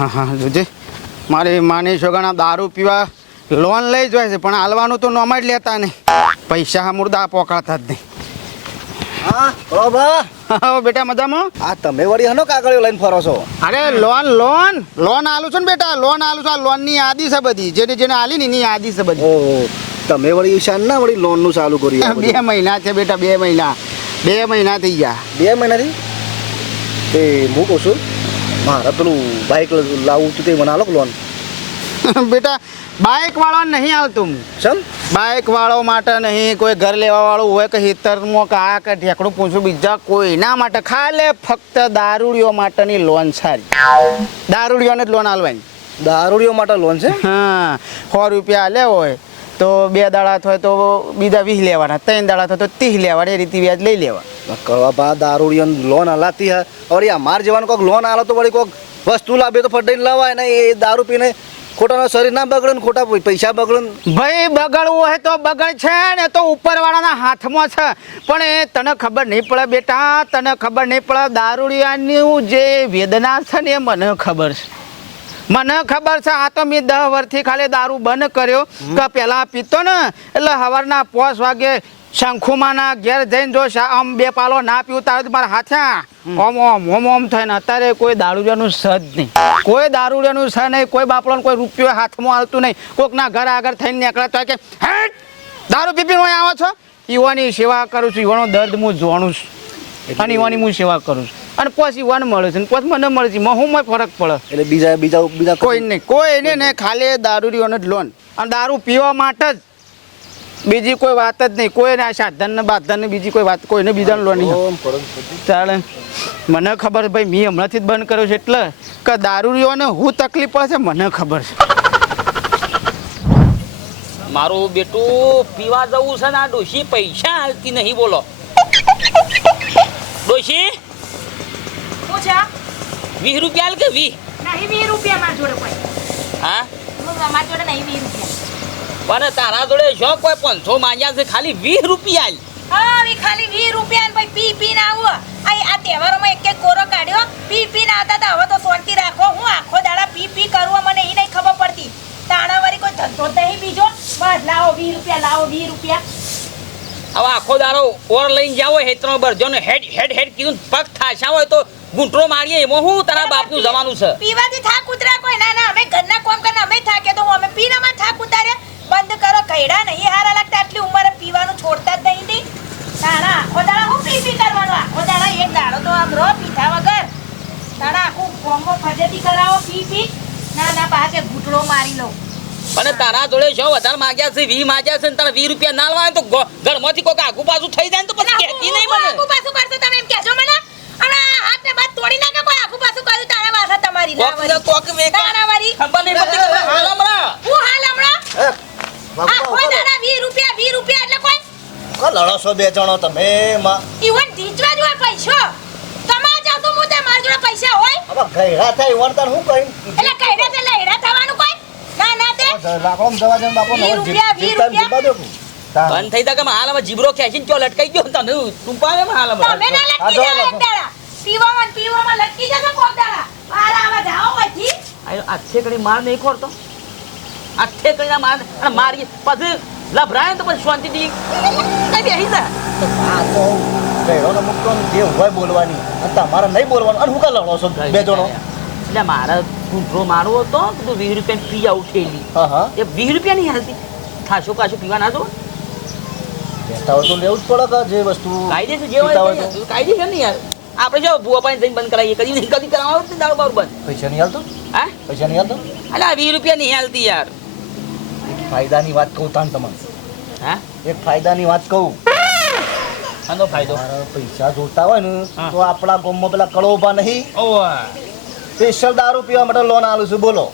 હા હા જોજે. મારી માની છોકરાના દારૂ પીવા લોન લઈ જાય છે પણ હાલવાનું તો નોમાં જ લેતા નહીં. પૈસા મુર્દા પોકાળતા જ નહીં. હા બેટા મજામાં? આ તમે વળી હનો કાગળિયો લઈને ફરો છો? અરે લોન લોન લોન આલું છું ને બેટા લોન આલું છું. આ લોનની યાદી છે બધી. જેને જેને આલી ને એની યાદી છે બધી. તમે વળી ઈશાન ના વળી લોનનું ચાલુ કર્યું બે મહિના છે બેટા બે મહિના. બે મહિના થઈ ગયા. બે મહિનાથી? તે હું કહું છું મારે પેલું બાઇક લાવવું હતું તે મને આલો લોન? બેટા બાઇક વાળો નહીં આવતું ચમ? બાઇક વાળો માટે નહીં કોઈ ઘર લેવા વાળું હોય કે હિતરમાં કે કે ઢેકડું પૂછું બીજા કોઈના માટે. ખાલે ફક્ત દારૂડીઓ માટેની લોન સારી. દારૂડીઓને જ લોન આલવાની. દારૂડીઓ માટે લોન છે? હા સો રૂપિયા લે હોય તો બે દાડા થાય તો બીજા વીસ લેવાના ત્રણ દાડા થાય તો ત્રીસ લેવાના એ રીતે વ્યાજ લઈ લેવા કરવા બા દારૂડી લોન હલાતી હે. અરે અમાર જવાનું કોઈક લોન આલો તો વળી કોઈક વસ્તુ લાવે તો ફટાઈને લવાય ને એ દારૂ પીને ખોટાનો શરીર ના બગડે ને ખોટા પૈસા બગડે ભાઈ બગડવું હોય તો બગડ છે ને તો ઉપરવાળાના હાથમાં છે. પણ એ તને ખબર નહીં પડે બેટા તને ખબર નહીં પડે દારૂડિયાની જે વેદના છે ને એ મને ખબર છે. મને ખબર છે આ તો મેં દસ વર્ષથી ખાલી દારૂ બંધ કર્યો. કે પહેલાં પીતો ને એટલે સવારના પાંચ વાગે શંખુમાના ઘેર જઈને જો આમ બે પાલો ના પીવું તારે મારા હાથે ઓમ ઓમ ઓમ ઓમ થઈને અત્યારે કોઈ દારૂડિયાનું સદ નહીં. કોઈ દારૂડિયાનું સ નહીં કોઈ બાપડોને કોઈ રૂપિયો હાથમાં આવતું નહીં. કોકના ઘર આગળ થઈને નીકળે તો કે હે દારૂ પીપી અહીં આવો છો? યુવાની સેવા કરું છું યુવાનો દર્દ હું જોણું છું. અને યુવાની હું સેવા કરું છું. અને પછી વન મળે છે પછી મને મળે છે હું ફરક પડે. એટલે બીજા બીજા બીજા કોઈ નહીં કોઈ નહીં ખાલી દારૂડીઓને જ લોન અને દારૂ પીવા માટે જ બીજી કોઈ વાત જ નહીં. કોઈ ના સાધન ને બાધન ને બીજી કોઈ વાત કોઈને બીજાને લો નહીં. ચાલે મને ખબર છે ભાઈ મેં હમણાંથી જ બંધ કર્યો છે એટલે કે દારૂડીઓને હું તકલીફ પડે છે મને ખબર છે. મારું બેટું પીવા જવું છે ને આ ડોશી પૈસા હાલતી નહીં બોલો. ડોશી? શું વીસ રૂપિયા હાલ કે વી? નહીં વીસ રૂપિયા મારા જોડે કોઈ. હા? મારા જોડે નહીં વીસ રૂપિયા. પણ તારા જોડે જો કોઈ પાંચસો માંગ્યા છે ખાલી વીસ રૂપિયા હા ખાલી વીસ રૂપિયા ભાઈ પી પી ના આવો. આ તહેવારોમાં એક એક કોરો કાઢ્યો. પી પી ના આવતા હતા હવે તો શાંતિ રાખો. હું આખો દાડા પી પી કરવો મને એ નહીં ખબર પડતી. તાણાવાળી કોઈ ધંધો જ નહીં બીજો. બસ લાવો વીસ રૂપિયા લાવો વીસ રૂપિયા. હવે આખો દારો ઓર લઈને જાવ હેતરો બરજો ને હેડ હેડ હેડ કીધું પગ થાશા હોય તો ગુંટરો મારીએ. એમાં હું તારા બાપનું જવાનું છે? પીવાથી થાક ઉતરા કોઈ? ના ના અમે ઘરના કોમ કરીને અમે થાકે તો અમે પીનામાં થાક ઉતારે બંધ કરો કઈડા નહીં હારા લાગતા આટલી ઉંમરે પીવાનું છોડતા જ નહીં તી તાણા ઓદાળા હું પી પી કરવાનું? આખો દાડા એક દાડો તો આમ રહો પીધા વગર. તાણા આખું કોમ્બો ફજેતી કરાવો પી પી. ના ના પાસે ઘૂંટડો મારી લઉં. પણ તારા જોડે છો વધારે માંગ્યા છે વી માંગ્યા છે ને તારા વી રૂપિયા ના લવાય તો ઘરમાંથી કોઈક આગુ પાછું થઈ જાય તો પછી કહેતી નહીં મને. આખું પાછું કરશો તમે એમ કહેશો મને? અને આ હાથ ને બાદ તોડી નાખે કોઈ આખું પાછું કર્યું? તારા વાસા તમારી ના કોક. કોક વેકા. તારા વાળી ખબર નહીં પડતી કે હાલ હમણાં. હું હાલ હમણાં? આખો બાપુ, દાડા વીસ રૂપિયા વીસ રૂપિયા એટલે કોઈ? કો લડો છો બે જણો તમે માં ઈવન ધીચવા જ પૈસો. તમારે જાવ તો હું તે મારી જોડે પૈસા હોય. હવે ગયડા થાય વણતા હું કઈ એટલે કઈડા તે. લઈડા થવાનું કોઈ? ના ના તે લાકડો જવા દે ને બાપુ રૂપિયા, વીસ રૂપિયા. બંધ થઈ કે હાલ જીબરો ખેંચીને ક્યાં લટકાઈ ગયો તને? ટૂંપાવે માં તમે ના આ લટકી જો એક દાડા પીવામાં પીવામાં લટકી જશો કોક દાડા. બહાર આવા જાઓ હોયથી આ આઠે કડી માર નહીં ખોરતો. આઠે કડી માર અને મારી પછી લભરાય તો પછી શાંતિ થી કઈ બેસી જા આ તો ગયડોને મૂકતો જે હોય બોલવાની અને તમારે નહીં બોલવાનું. અને હું કા લડો છો? બે જણો? એટલે મારે કૂતરો મારો હતો તો વીસ રૂપિયા પી આવું હા હા. એ વીસ રૂપિયા નહીં હાલતી ખાસો કાશો પીવા ના જો હોય તો લેવું જ પડે જે વસ્તુ કાયદેસર જે હોય કાયદેસર નહીં યાર. આપણે જો ભૂવા પાણી જઈને બંધ કરાવીએ. કદી નહીં કદી કરાવો દારૂ બારૂ બંધ. પૈસા નહીં હાલતો હા? પૈસા નહીં હાલતો આ વીસ રૂપિયા નહીં હાલતી યાર. ફાયદાની વાત કહું તાન તમને. હા? એક ફાયદાની વાત કહું. આનો ફાયદો? પૈસા જોતા હોય ને તો આપણા ગોમમાં પેલા કળોબા નહીં. સ્પેશિયલ દારૂ પીવા માટે લોન આલું છું બોલો.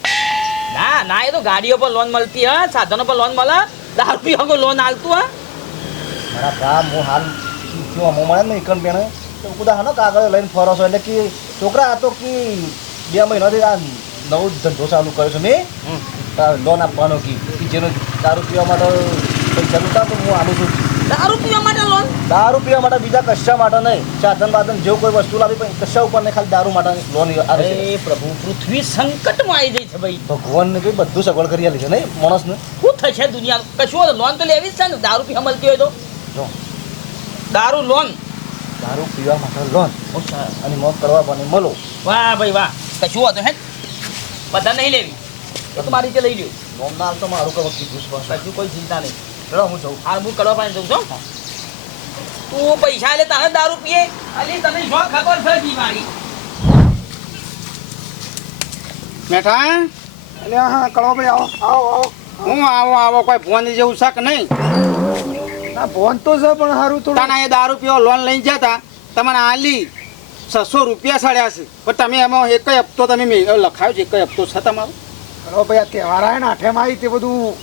ના ના એ તો ગાડીઓ પર લોન મળતી હા સાધનો પર લોન મળે. દારૂ પીવા લોન આલતું હા? મારા ગામ હું હાલ જો અમો મળે ને એકન બેને તો કુદા હનો કાગળ લઈને ફરો છો. એટલે કે છોકરા આ તો કે બે મહિનાથી આ નવો ધંધો ચાલુ કર્યો છે મેં લોન આપવાનો કે? જેનો દારૂ પીવા માટે પૈસા જમતા તો હું આલું છું દારૂ પીવા માટે લોન? દારૂ પીવા માટે બીજા કશા માટે નહીં. સાધન બાધન જેવું કોઈ વસ્તુ લાવી પણ કશા ઉપર નહીં ખાલી દારૂ માટે લોન આવે છે. અરે પ્રભુ પૃથ્વી સંકટમાં આવી જઈ છે ભાઈ. ભગવાનને કઈ બધું સગવડ કરી આલી છે નહીં માણસને? શું થશે દુનિયા કશું લોન તો લેવી જ છે ને. દારૂ પીવા મળતી હોય તો? જો. દારૂ લોન. દારૂ પીવા માટે લોન. અને મોત કરવા પણ મળો. વાહ ભાઈ વાહ. કશું હતું હે બધા નહીં લેવી. તો મારી રીતે લઈ લ્યો. નોમ ના હાલ તો મારું કવક કીધું છે પાછું. કોઈ ચિંતા નહીં. ચલો હું જઉં. આ હું કરવા પાણી જઉં છું તું પૈસા લે તારે દારૂ પીએ. અલી તને જો ખબર છે બીમારી મેઠા એટલે હા કળવાભાઈ આવો આવો આવો. હું આવો આવો કોઈ ફોન જેવું શક નહીં. ના ફોન તો છે પણ સારું થોડું. તાના એ દારૂ પીવા લોન લઈ જતા તમારે આલી છસો રૂપિયા સડ્યા છે. પણ તમે એમાં એક હપ્તો તમે મે- લખાયો છે એક હપ્તો છે તમારો? કળવાભાઈ આ તહેવાર આવે ને આઠે માં તે બધું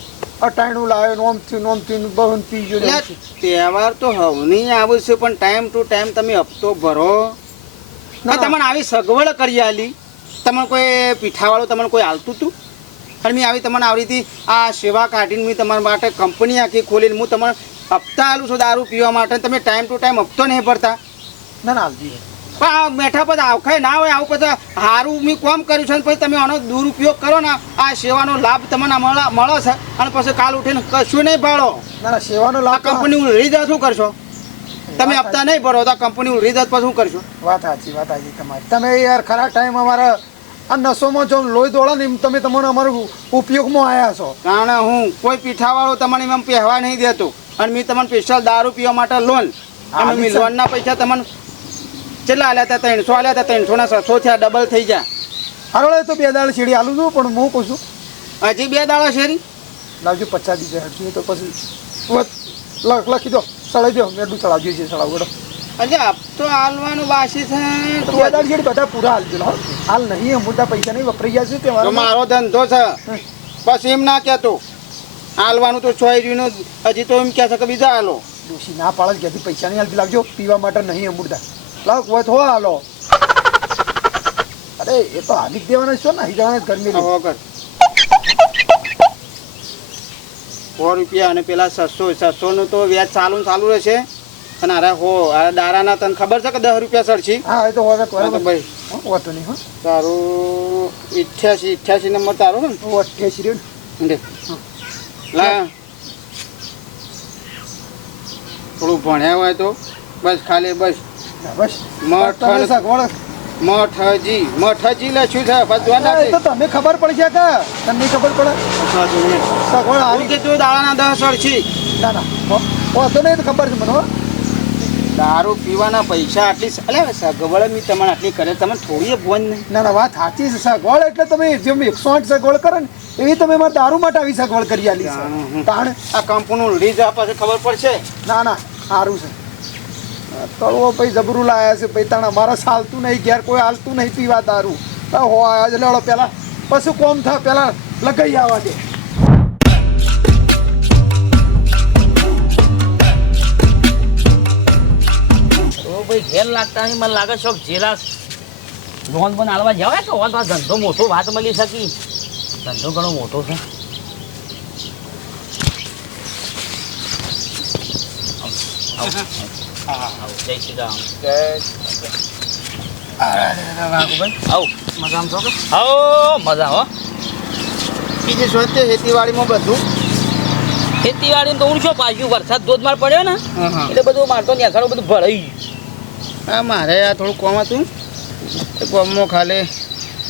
અટાણું લાવે નોમ થયું નોમ થયું બહુ પી ગયું તહેવાર તો હવની આવે છે પણ ટાઈમ ટુ ટાઈમ તમે હપ્તો ભરો. ના. તમને આવી સગવડ કરી આલી. તમને કોઈ પીઠાવાળું તમને કોઈ હાલતું હતું અને મેં આવી તમને આવી રીતે આ સેવા કાઢીને મેં તમારા માટે કંપની આખી ખોલીને હું તમને હપ્તા આલું છું દારૂ પીવા માટે. તમે ટાઈમ ટુ ટાઈમ હપ્તો નહીં ભરતા. ના ના હાલજી પણ આ બેઠા પછી આવખાય ના હોય આવું પછી સારું મેં કોમ કર્યું છે પછી તમે આનો દુરુપયોગ કરો ને આ સેવાનો લાભ તમને મળે છે. અને પછી કાલ ઉઠીને કશું નહીં ભાડો ના સેવાનો લાભ કંપની ઉલરી જાય શું કરશો? તમે હપ્તા નહીં ભરો તો કંપની ઉલરી જાય પછી શું કરશો? વાત સાચી વાત સાચી તમારી. તમે યાર ખરા ટાઈમ અમારા આ નસોમાં જો લોહી દોડા ને એમ તમે તમારો અમારું ઉપયોગમાં આવ્યા છો. કારણ હું કોઈ પીઠાવાળો તમને એમ પહેવા નહીં દેતો. અને મેં તમને સ્પેશિયલ દારૂ પીવા માટે લોન. અને હા, મેં લોનના પૈસા તમને કેટલા આલ્યા હતા? ત્રણસો આલ્યા હતા? ત્રણસો ના છસો થયા ડબલ થઈ જાય હારોળે તો બે દાળ શેરી આલું છું પણ હું કહું છું. હજી બે દાળ શેરી? લાવજો પચાસ દીધા હજી તો પછી લખ લખી દો સળાવી દો મેડું ચડાવજો છે સળાવડો હજી હપ્તો હાલવાનું બાકી છે તો તો બે દાળ શેરી બધા પૂરા હાલજો. હાલ નહીં મોટા પૈસા નહીં વપરાઈ ગયા તે તો મારો ધંધો છે. બસ એમ ના કહેતો. હાલવાનું તો છોયરીનું હજી તો એમ કહે છે કે બીજા હાલો ડોશી ના પાડે કે પૈસા નહીં હાલતી લાગજો પીવા માટે નહીં અમૂર્તા લાવ થો હાલો અરે એ તો જ દેવાના છો ને જવાના ગરમી વગર સો રૂપિયા અને પેલા સસો છસો નું તો વ્યાજ ચાલુ ચાલુ રહેશે. અને અરે હો આ દારાના તને ખબર છે કે દસ રૂપિયા ચડશે હા એ તો હા તો ભાઈ. હોતો નહીં હા. તારું ઇઠ્યાસી ઇઠ્યાસી નંબર તારો ને? હું અઠ્યાસી રહ્યો ને. લા. થોડું ભણ્યા હોય તો બસ ખાલી બસ. હા, બસ. મઠ મઠજી મઠજી લખ્યું છે? બસ તો તમે ખબર પડશે કે? તમને ખબર પડે? સગવડ આવી. કે તું દાડાના દસ ચડશે ના ના. હો- નહીં તો ખબર છે મને દારૂ પીવાના પૈસા આટલી અલે સગવડ મી તમને આટલી કરે તમે થોડી ફોન ના ના વાત સાચી છે. સગવડ એટલે તમે જેમ એકસો આઠ સગવડ કરો ને એવી તમે મારા દારૂ માટે આવી સગવડ કરી આલી છે. તાણ. આ કંપનું લીઝ આપે ખબર પડશે? ના ના સારું છે. તળવો પછી જબરું લાયા છે. પછી તાણ અમારા ચાલતું નહીં, ઘેર કોઈ હાલતું નહીં પીવા દારૂ. હો છે લેવડો પહેલાં પછી કોમ થા પહેલાં લગાઈ આવવા દે. ભાઈ ઘેર લાગતા નહીં, મને લાગે છે જેલા લોન પણ હાલવા જવાય તો હોત ધંધો મોટો વાત મળી શકી. ધંધો ઘણો મોટો છે. જય શ્રી રામ મજા હો બીજી સ્વચ્છ ખેતીવાડીમાં બધું ખેતીવાડી તો હું પાછું વરસાદ ધોધમાર પડ્યો ને એટલે બધું મારતો ને ઘણું બધું ભરાઈ હા મારે આ થોડું કોમ હતું એ કોમમાં ખાલી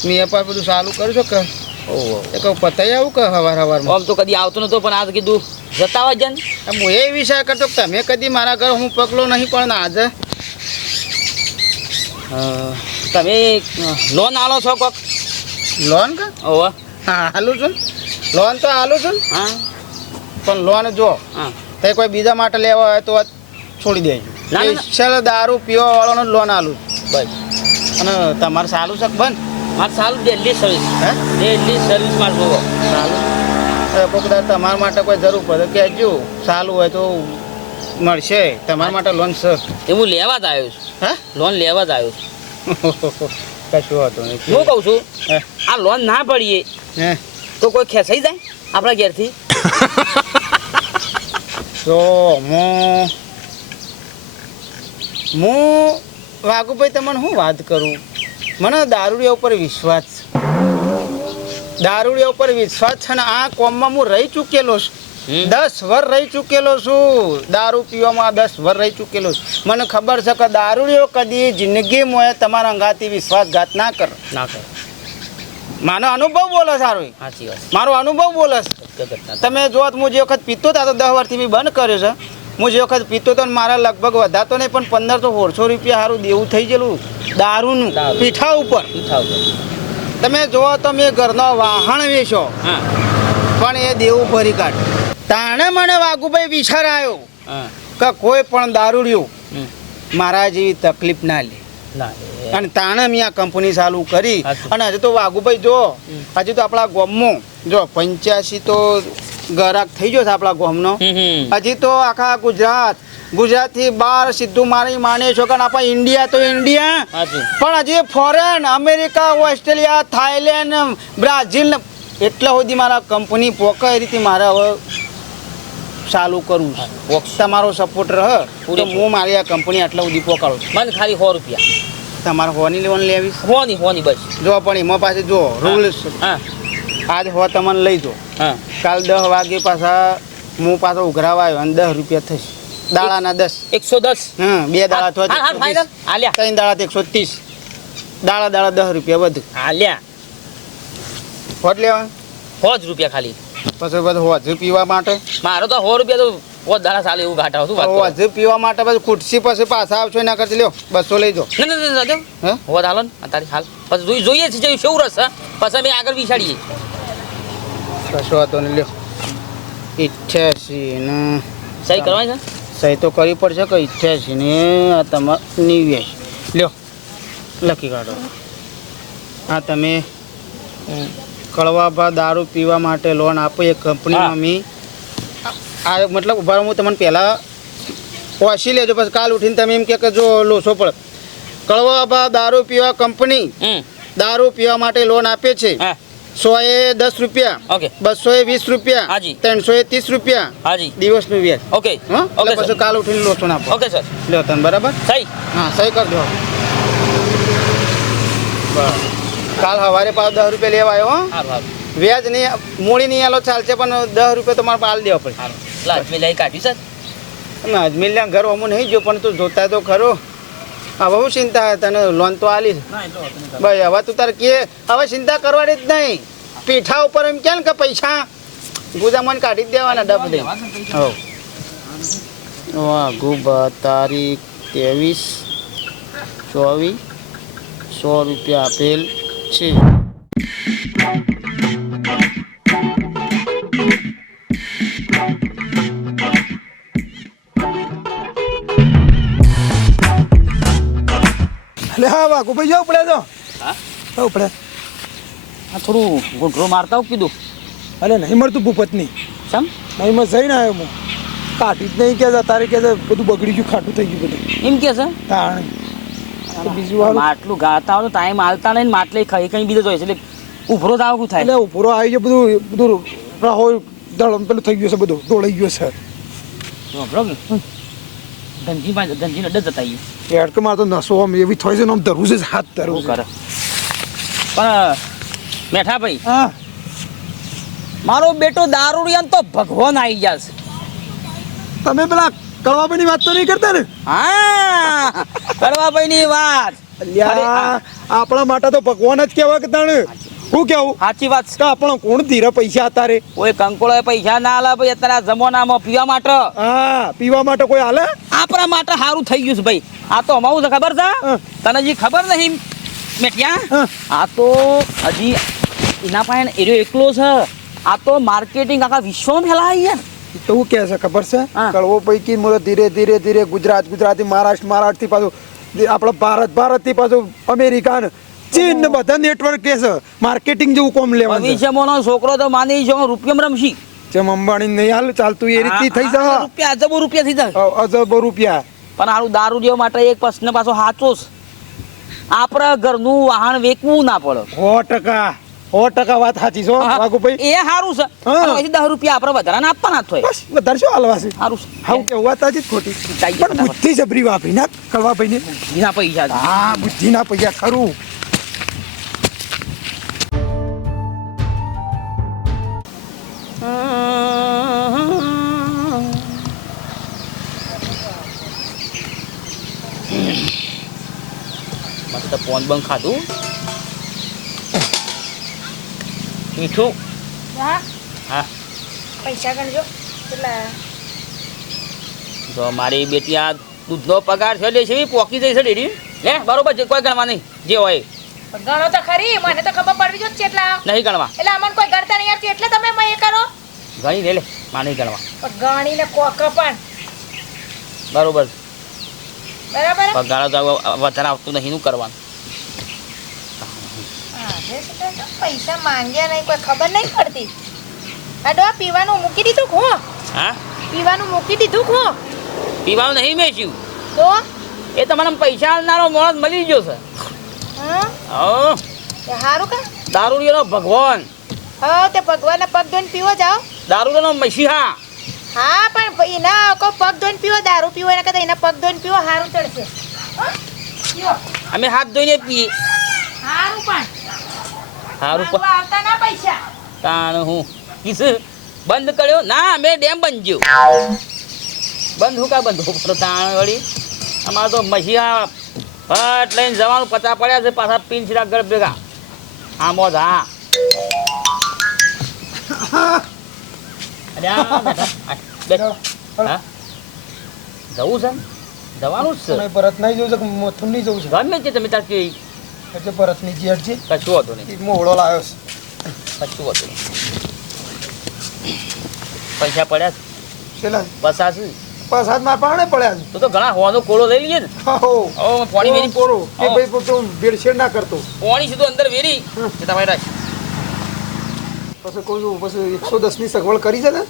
મેં પણ બધું ચાલુ કર્યું છે કે ઓહો પતાઈ આવું કે હવાર હવારમાં આમ તો કદી આવતો નતો પણ આજ કીધું જતા હોય જન. હું એ વિષય કરતો તમે કદી મારા ઘર હું પગલો નહીં પણ આજે. તમે લોન આલો છો કોક? લોન કે? ઓવા હા હાલું છું લોન તો હાલું છું હા. પણ લોન જો હા. તે કોઈ બીજા માટે લેવા હોય તો છોડી દેજો. ના, ના, ના. સ્પેશિયલ દારૂ પીવા વાળાનો લોન આલું બસ. અને તમારે સારું છે બંધ? મારે સારું ડેલી સર્વિસ હે? ડેલી સર્વિસ મારે જોવો. સારું. હવે કોઈક દાડો તમારા માટે કોઈ જરૂર પડે. કહેજો સારું હોય તો મળશે. તમારા માટે લોન છે. એ હું લેવા જ આવ્યો છું. હા? લોન લેવા જ આવ્યો છું. કશું હતું નહીં. હું કહું છું આ લોન ના પડીએ હે? તો કોઈ ખેંચાઈ જાય આપણા ઘેરથી? તો હું હું વાઘુભાઈ તમને શું વાત કરું? મને દારૂડિયા ઉપર વિશ્વાસ છે. દારૂડિયા ઉપર વિશ્વાસ છે ને આ કોમમાં હું રહી ચૂકેલો છું. દસ વર રહી ચૂકેલો છું. દારૂ પીવામાં દસ વર રહી ચૂકેલો છું. મને ખબર છે કે દારૂડિયો કદી જિંદગીમાં તમારા અંગાથી વિશ્વાસઘાત ના કર ના કર મારો અનુભવ બોલે સારો સાચી વાત. મારો અનુભવ બોલે છે. તમે જો હું જે વખત પીતો હતા તો દસ વર્ષથી બી બંધ કર્યો છે. હું જે વખત પીતો હતો મારા લગભગ વધારતો નહીં પણ પંદર તો સોળસો રૂપિયા સારું દેવું થઈ ગયેલું. દારૂનું પીઠા ઉપર. પીઠા ઉપર. તમે જુઓ તો મેં ઘરનો વાહણ વેચો હા. પણ એ દેવું ભરી કાઢ. તાણે મને વાઘુભાઈ વિચાર આવ્યો કે કોઈ પણ દારૂડિયું. મારા જેવી તકલીફ ના લે. અને તાણે મેં આ કંપની ચાલુ કરી. અને હજુ તો વાઘુભાઈ જો હજુ તો આપણા ગામમાં જો પંચ્યાસી તો ગરાક થઈ ગયો છે આપણા ગામનો. હજી તો આખા ગુજરાત ગુજરાતથી બહાર સીધું મારી માનીએ છો કારણ આપણે ઇન્ડિયા તો ઇન્ડિયા પણ હજી foreign America Australia Thailand Brazil એટલા સુધી મારા કંપની પોકે એ રીતે મારે હવે ચાલુ કરવું છે. તમારો સપોર્ટ રહે તો હું મારી આ કંપની આટલા સુધી પોકાડું મને ખાલી સો રૂપિયા. તમારે હોની લેવાની લેવી હોની હોની બસ. જો પણ એમાં પાસે જો રૂલ્સ હા. આજ હો તમને લઈ જો. હા. કાલ દસ વાગે પાછા હું પાછો ઉઘરાવા આવ્યો અને દસ રૂપિયા થશે. દાડાના દસ. એકસો દસ? હા બે દાડા તો હા ફાઈનલ આલ્યા ત્રણ દાડા એકસો ત્રીસ. દાડા દાડા દસ રૂપિયા બધું. આલ્યા હોટ લેવા? સો જ રૂપિયા ખાલી. પછી બધું હોજ પીવા માટે? મારો તો સો રૂપિયા તો ઓ દાડા સાલે એવું ઘાટા હતું વાત કરો? પીવા માટે પછી ખુરશી પછી પાછા આવશો એના કરતી લ્યો બસો લઈ જો ના ના જાઓ. હે? હોત હાલો ને તારી હાલ. પછી જોઈ જોઈએ છે જેવું શું રસ પછી અમે આગળ વિચારીએ. કશો હતો ને લ્યો. ઇઠ્યાસી ને સહી કરવાની છે? સહી તો કરવી પડશે કે ઇઠ્યાસી ને આ તમારે નેવ્યાસી લ્યો લખી કાઢો. આ તમે કળવાભા દારૂ પીવા માટે લોન આપો એ કંપનીમાં હા. મેં આ મતલબ ઊભા હું તમને પહેલાં પહોંચી લેજો પછી કાલ ઉઠીને તમે એમ કે જો લોસો પડે. કળવાભા દારૂ પીવા કંપની દારૂ પીવા માટે લોન આપે છે. સો એ દસ રૂપિયા ઓકે. બસો એ વીસ રૂપિયા હાજી. ત્રણસો એ ત્રીસ રૂપિયા હાજી. દિવસનું વ્યાજ. ઓકે. ઓકે પછી કાલ ઉઠીને લોચો ના ઓકે સર. લ્યો તને બરાબર? સહી. હા સહી કરજો કાલ સવારે પાછો દસ રૂપિયા લેવા આવ્યો વ્યાજ નહીં મૂડી નહીં આલો ચાલશે પણ દસ રૂપિયા તમારે પાલ દેવા પડે મેં લઈ કાઢ્યું સર? અને અજમેરના ઘર અમું નહીં જો પણ તું જોતા તો ખરો. હવે હું ચિંતા તને લોન તો આલી. ભાઈ હવે તું તારે કે હવે ચિંતા કરવાની જ નહીં. પીઠા ઉપર એમ કે ને કે પૈસા? ગુજામાં કાઢી દેવાના ડબ દે હો વાઘુબા તારીખ ત્રેવીસ ચોવીસ સો રૂપિયા આપેલ છે. વાઘુ ભાઈ જવું પડે તો. હા? જવું પડે આ થોડું ગુંઠરો મારતા હું કીધું. અરે નહીં મળતું ભૂપતની સમ નહીં મેં જઈને આવ્યો હું. કાઢી જ નહીં કે તારે કે બધું બગડી ગયું ખાટું થઈ ગયું બધું. એમ કે છે? તાણ બીજું વાર માટલું ગાતા હોય ટાઈમ આવતા નહીં ને માટલે ખાઈ કંઈ બીજો જોઈએ એટલે ઉભરો શું થાય? એટલે ઉપરો આવી ગયો બધું બધું રાહો દળ પેલું થઈ ગયું છે બધું દોડાઈ ગયું છે. બરોબર ધનજીમાં ધનજીને ડર જતા આવીએ એડ કે મારે તો નસો આમ એવી થોડી છે ને આમ ધરવું છે હાથ ધરવું કરે પણ મેઠા ભાઈ હા મારો બેટો દારૂડિયાન તો ભગવાન આવી જશે તમે પેલા કળવાભાઈની વાત તો નહીં કરતા ને હા કરવાભાઈ ની વાત અલ્યા આપણા માટે તો ભગવાન જ કેવા કે તાણે શું કેવું? સાચી વાત છે. પણ આપણો કોણ ધીરે પૈસા તારે કોઈ કંકોળો પૈસા ના આલે ભાઈ અત્યારે જમાનામાં પીવા માટે. હા પીવા માટે કોઈ આલે? આપણા માટે સારું થઈ ગયું છે ભાઈ. આ તો અમારું છે ખબર છે? તને હજી ખબર નહીં મેઠિયા? હા. આ તો હજી એના પાસે એરિયો એકલો છે. આ તો માર્કેટિંગ આખા વિશ્વમાં ફેલાય યાર. તો હું કહે છે ખબર છે? હા. કળવો પૈકી મોરો ધીરે ધીરે ધીરે ગુજરાત ગુજરાતી મહારાષ્ટ્ર મહારાષ્ટ્રથી પાછું આપણો ભારત ભારતથી પાછું અમેરિકા ને ચીન ને બધા નેટવર્ક કે છે માર્કેટિંગ જેવું કોમ લેવાનું છે. ભવિષ્યમાંનો છોકરો તો માની છે રૂપિયામાં રમશી. જેમ અંબાણી નહીં હાલ ચાલતું એ રીતથી થઈ જાય રૂપિયા અજબો રૂપિયા થઈ જાય અજબો રૂપિયા. પણ આનું દારૂ જેવા માટે એક પ્રશ્ન પાછો સાચો છે. આપણા ઘરનું વાહન વેચવું ના પડે. સો ટકા સો ટકા વાત સાચી છો વાઘુભાઈ. એ સારું છે. પછી દસ રૂપિયા આપણે વધારાના આપવાના હોય. વધારે શું હાલવા છે? સારું છે. હું કેવું વાત સાચી ખોટી. પણ બુદ્ધિ જબરી વાપરી ના કળવાભાઈ ને એના પૈસા હા બુદ્ધિ ના પૈસા ખરું. મસ્ત પોન બંધ ખાધું. મીઠું? હા. હા. પૈસા ગણજો. કેટલા જો મારી બેટી આ દૂધનો પગાર છે લે છે પોકી જઈ છે ડેડી લે બરોબર છે કોઈ ગણવા નહીં. જે હોય. ગણો તો ખરી મને તો ખબર પડવી જો કેટલા નહીં ગણવા. એટલે અમને કોઈ ગણતા નહીં આવતી એટલે તમે એ કરો. ગણી લે લે માને ગણવા. પણ ગણીને કોક પણ. બરોબર. બરાબર? પગાર તો વધારે આવતું નહીં કરવાનું? પૈસા માંગ્યા નહીં કોઈ ખબર નહીં પડતી. આ પીવાનું મૂકી દીધું ખો. હા? પીવાનું મૂકી દીધું ખો. પીવાનું નહીં મેચ્યું તો? એ તમારે પૈસા આલનારો માણસ મળી ગયો છે. હા? હારું કા? દારૂડિયાનો ભગવાન. હા તે ભગવાનના પગ ધોઈને પીવો જાઓ. દારૂડિયાનો મસીહા. હા પણ ભઈ એના કો પગ ધોઈને પીવો દારૂ પીવો એના કરતા એના પગ ધોઈને પીવો હારું ચડશે. અમે હાથ ધોઈને પીએ. હારું પણ. સારું પણ. આવતા ના પૈસા. તાણ હું. કિસ બંધ કર્યો? ના અમે ડેમ બંધ બંધ હું કા બંધ? ઉપર તાણ વળી. અમારે તો મહિયા ફટ લઈને જવાનું પચા પડ્યા છે પાછા પિન છીરા ગળ ભેગા. આમો જ હા. અરે આ બેઠા. હા? જવું છે ને? જવાનું જ છે. ભરત નહીં જવું છે મોથું નહીં જવું છે? ગમે તે તમે તાર કે એટલે ભરતની જીયર છે. કશું હતું નહીં. મોહળો લાવ્યો છે. કશું હતું નહીં. પૈસા પડ્યા છે? પચાસ પસાદમાં પાણે પડ્યા છે. તો તો ઘણા હોવાનો કોળો લઈ લઈએ ને. હો હવે પાણી વેરી કોળો કે ભાઈ પોતો ભેળસેળ ના કરતો. પાણી સીધું અંદર વેરી. કે તમારે રાખ. પછી કહું છું પછી એકસો દસની સગવડ કરી છે ને?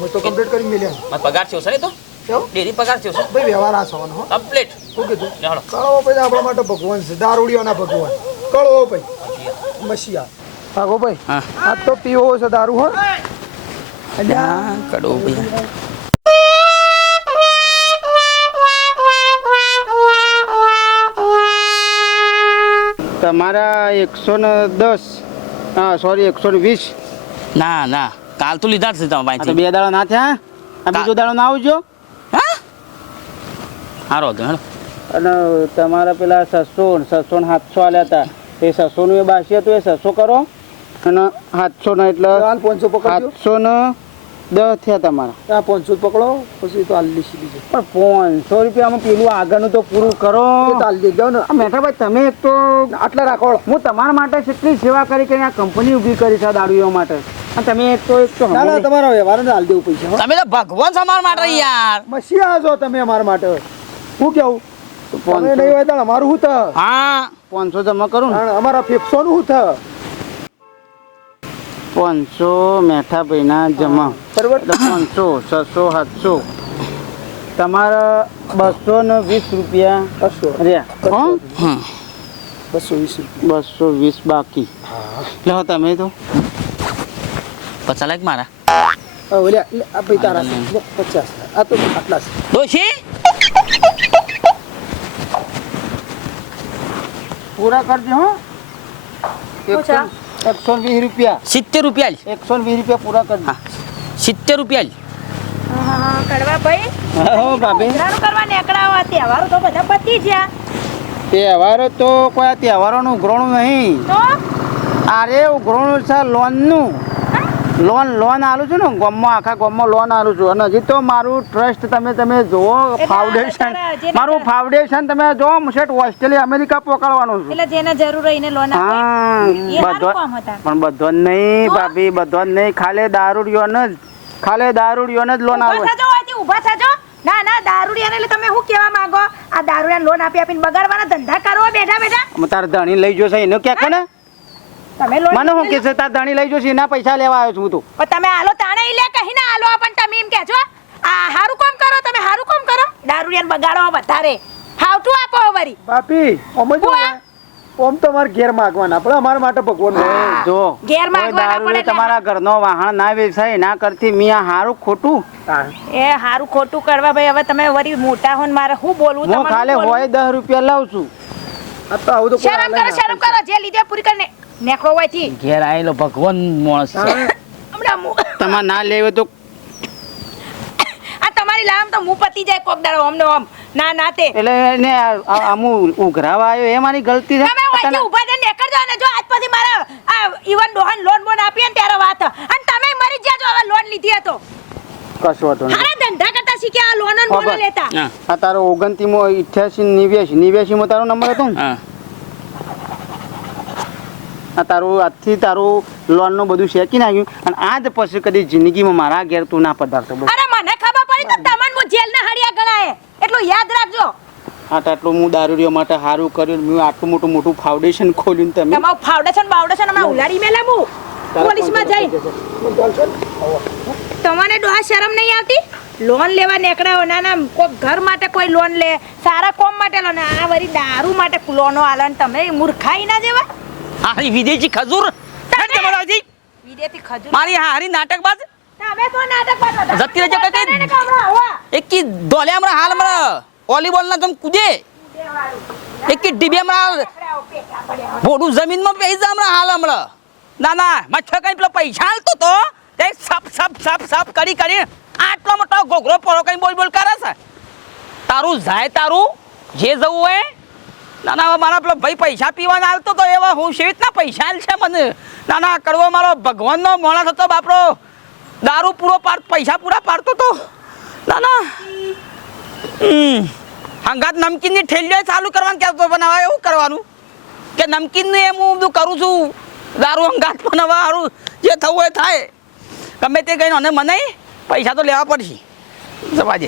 મેં તો કમ્પ્લીટ કરી મેલ્યા. મારો પગાર થયો છે ને તો? કેવું? ડેરી પગાર થયો છે? ભાઈ વ્યવહાર આ સવાનો હો. કમ્પ્લીટ શું કીધું? જાણો કળવો ભાઈ આપણા માટે ભગવાન છે દારૂડિયાના ભગવાન. કળવો ભાઈ મસીયા ભાગો ભાઈ હા. આ તો પીવો છે દારૂ હો. હા કડો ભાઈ. તમારા એકસો ને દસ હા સોરી એકસો ને વીસ ના ના. કાલ તો લીધા છે તમે આ બે દાડા ના થયા આ બીજો દાડો ના આવજો. હા? હારો હતો હેડો અને તમારા પેલા સસો સસો ને સાતસો આલ્યા હતા. એ સસો નું એ બાસી હતું એ સસો કરો. અને સાતસો ને એટલે પાંચસો સાતસો ને દસ થયા તમારા. આ પાંચસો પકડો પછી તો આલી સીધી દીજો પણ પાંચસો રૂપિયામાં પેલું આગળનું તો પૂરું કરો. આલી જાઓ ને. મેઠાભાઈ તમે એક તો આટલા રાખો હું તમારા માટે કેટલી સેવા કરી કરીને આ કંપની ઊભી કરી છે દારૂઓ માટે. અને તમે એક તો એક તો ના ના તમારો વ્યવહાર ને હાલ દેવું પૈસા તમે તો ભગવાન અમારા માટે યાર. મસીહા છો તમે અમારા માટે. હું કેવું? તમે નહીં હોય તો અમારું હા. પાંચસો જમા કરું ને. અમારા ફેફસો નું શું થાય પાંચસો મેઠાભાઈના જમા. બરોબર પાંચસો છસો સાતસો. તમારા બસો ને વીસ રૂપિયા બસો. રહ્યા. બસો. વીસ બસો વીસ બાકી. લો તમે તો. પચાસ લાખ મારા. પૂરા કરજો હો? એકસો વીસ રૂપિયા. સિત્તેર રૂપિયા એકસો વીસ રૂપિયા પૂરા કરજો સિત્તેર રૂપિયા આલ. હા, હા, કડવા ભાઈ. હો ભાભી. કરવા નીકળાવો તહેવારો તો બધા પતી ગયા. તહેવારો તો કોઈ આ તહેવારોનું ઉઘરાણું નહીં. તો? અરે ઉઘરાણું છે લોનનું. લોન લોન આલું છું ને ગોમમાં આખા ગોમમાં લોન આલું છું. અને હજી તો મારું ટ્રસ્ટ તમે તમે જોવો ફાઉન્ડેશન. મારું ફાઉન્ડેશન તમે જો સેટ ઓસ્ટ્રેલિયા અમેરિકા પોકાળવાનું છું. એટલે જેને જરૂર એને લોન આપે. બધો પણ બધો નહીં ભાભી બધો નહીં. ખાલી દારૂડિયોને જ ખાલી દારૂડિયોને જ લોન આવે ઊભા થજો. ના ના દારૂડિયાને એટલે તમે શું કહેવા માંગો? આ દારૂડિયાને લોન આપી આપીને બગાડવાના ધંધા કરો બેઠા બેઠા. તાર ધણી લઈ જશે એનું ક્યાં કે ને તમે લોન મને શું કે તાર ધણી લઈ જશે એના પૈસા લેવા આવ્યો છું તું. પણ તમે આલો તાણે ઈ લે કહી ના આલો પણ તમે એમ કહેજો આ હારું કામ કરો તમે હારું કામ કરો. દારૂડિયાને બગાડો વધારે. હાવટું આપો વરી. બાપી સમજો ઓમ તો અમારે ઘેર માગવાના પણ અમારા માટે ભગવાન જો. ઘેરમાં કોઈ આગળ ના પડે દારૂડિયો તમારા ઘરનો વાહન ના વેચાય એના કરતી મિયા હારું ખોટું. એ હારું ખોટું કરવા ભાઈ હવે તમે વરી મોટા હો ને મારે શું બોલવું? હું તમારે શું ખાલી હોય દસ રૂપિયા લાવ છું. આ તો આવું તો શરમ કરો શરમ કરો જે લીધે પૂરી કરીને નેકળો હોયથી ઘેર આયેલો ભગવાન માણસ છે. હમણાં મુ- તમારે ના લેવું તો આ તમારી લામ તો મું પતી જાય કોક દાડો અમને આમ. ના ના તે. એટલે એને અમુ ઉઘરાવા આવ્યો એ મારી ગલતી છે. તમે ઓયથી ઊભા થઈને નીકળજો અને જો આજ પછી મારા આ ઈવન ડોહન લોન બોન આપીએ ને ત્યારે વાત. અને તમે મરી જ્યા જો હવે લોન લીધી હતો. કશો હતું નહીં. અરે ધંધા કરતા શીખ્યા આ લોન બોન ખબર. લેતા. હા. આ તારો ઓગણતીમો ઇઠ્યાસી નેવ્યાસી નેવ્યાસીમાં તારો નંબર હતો ને? હા. આ તારું આજથી તારું લોનનું બધું શેકી નાખ્યું અને આજ પછી કદી જિંદગીમાં મારા ઘેર તું ના પધારતો અરે મને ખબર પડી તો તમન હું જેલના હળિયા ગણાય. એટલું યાદ રાખજો. આટ આટલું હું દારૂડીઓ માટે સારું કર્યું મેં આટલું મોટું મોટું ફાઉન્ડેશન ખોલ્યું ને તમે. તમારું ફાઉન્ડેશન બાઉન્ડેશન હમણાં ઉલાડી મેલા હું. પોલીસમાં જઈ. તમને ડોહા શરમ નહીં આવતી? લોન લેવા નીકળ્યો ના ના કોઈ ઘર માટે કોઈ લોન લે સારા કોમ માટે લોન આ વળી દારૂ માટે લોનો આલે ને તમે મૂર્ખાઈ ના જેવા? હારી વિદેશી ખજૂર? હેડ જબરાજી વિદેશી ખજૂર? મારી હારી નાટકબાજ તમે તો નાટકબાજ જતી રહેજો કઈ. એકી દોલે હમણાં હાલ હમણાં વોલીબોલ ના તમ કૂદે એકી ડીબી હમણાં. ભોડું જમીનમાં બેસી જા હમણાં હાલ હમણાં. ના ના મચ્છો કઈ પેલો પૈસા હાલતો તો તે સપ સપ સપ સપ કરી કરી આટલો મોટો ગોગરો પરો કઈ બોલ બોલ કરે છે. તારું જાય તારું જે જવું હોય ના હવે મારા પેલો ભાઈ પૈસા પીવાના આવતો તો એવા હું શેવી રીતના પૈસા છે મને? ના ના કડવો મારો ભગવાનનો માણસ હતો બાપરો. દારૂ પૂરો પાડ, પૈસા પૂરા પાડતો તો. ના ના હમ. હંગાત નમકીનની ઠેલીઓ ચાલુ કરવાનું કહેતો પણ હવે એવું કરવાનું કે નમકીનને એમ હું કરું છું. દારૂ હંગાત પણ હવે સારું જે થવું હોય થાય. ગમે તે કહીને, અને મને પૈસા તો લેવા પડશે. જવા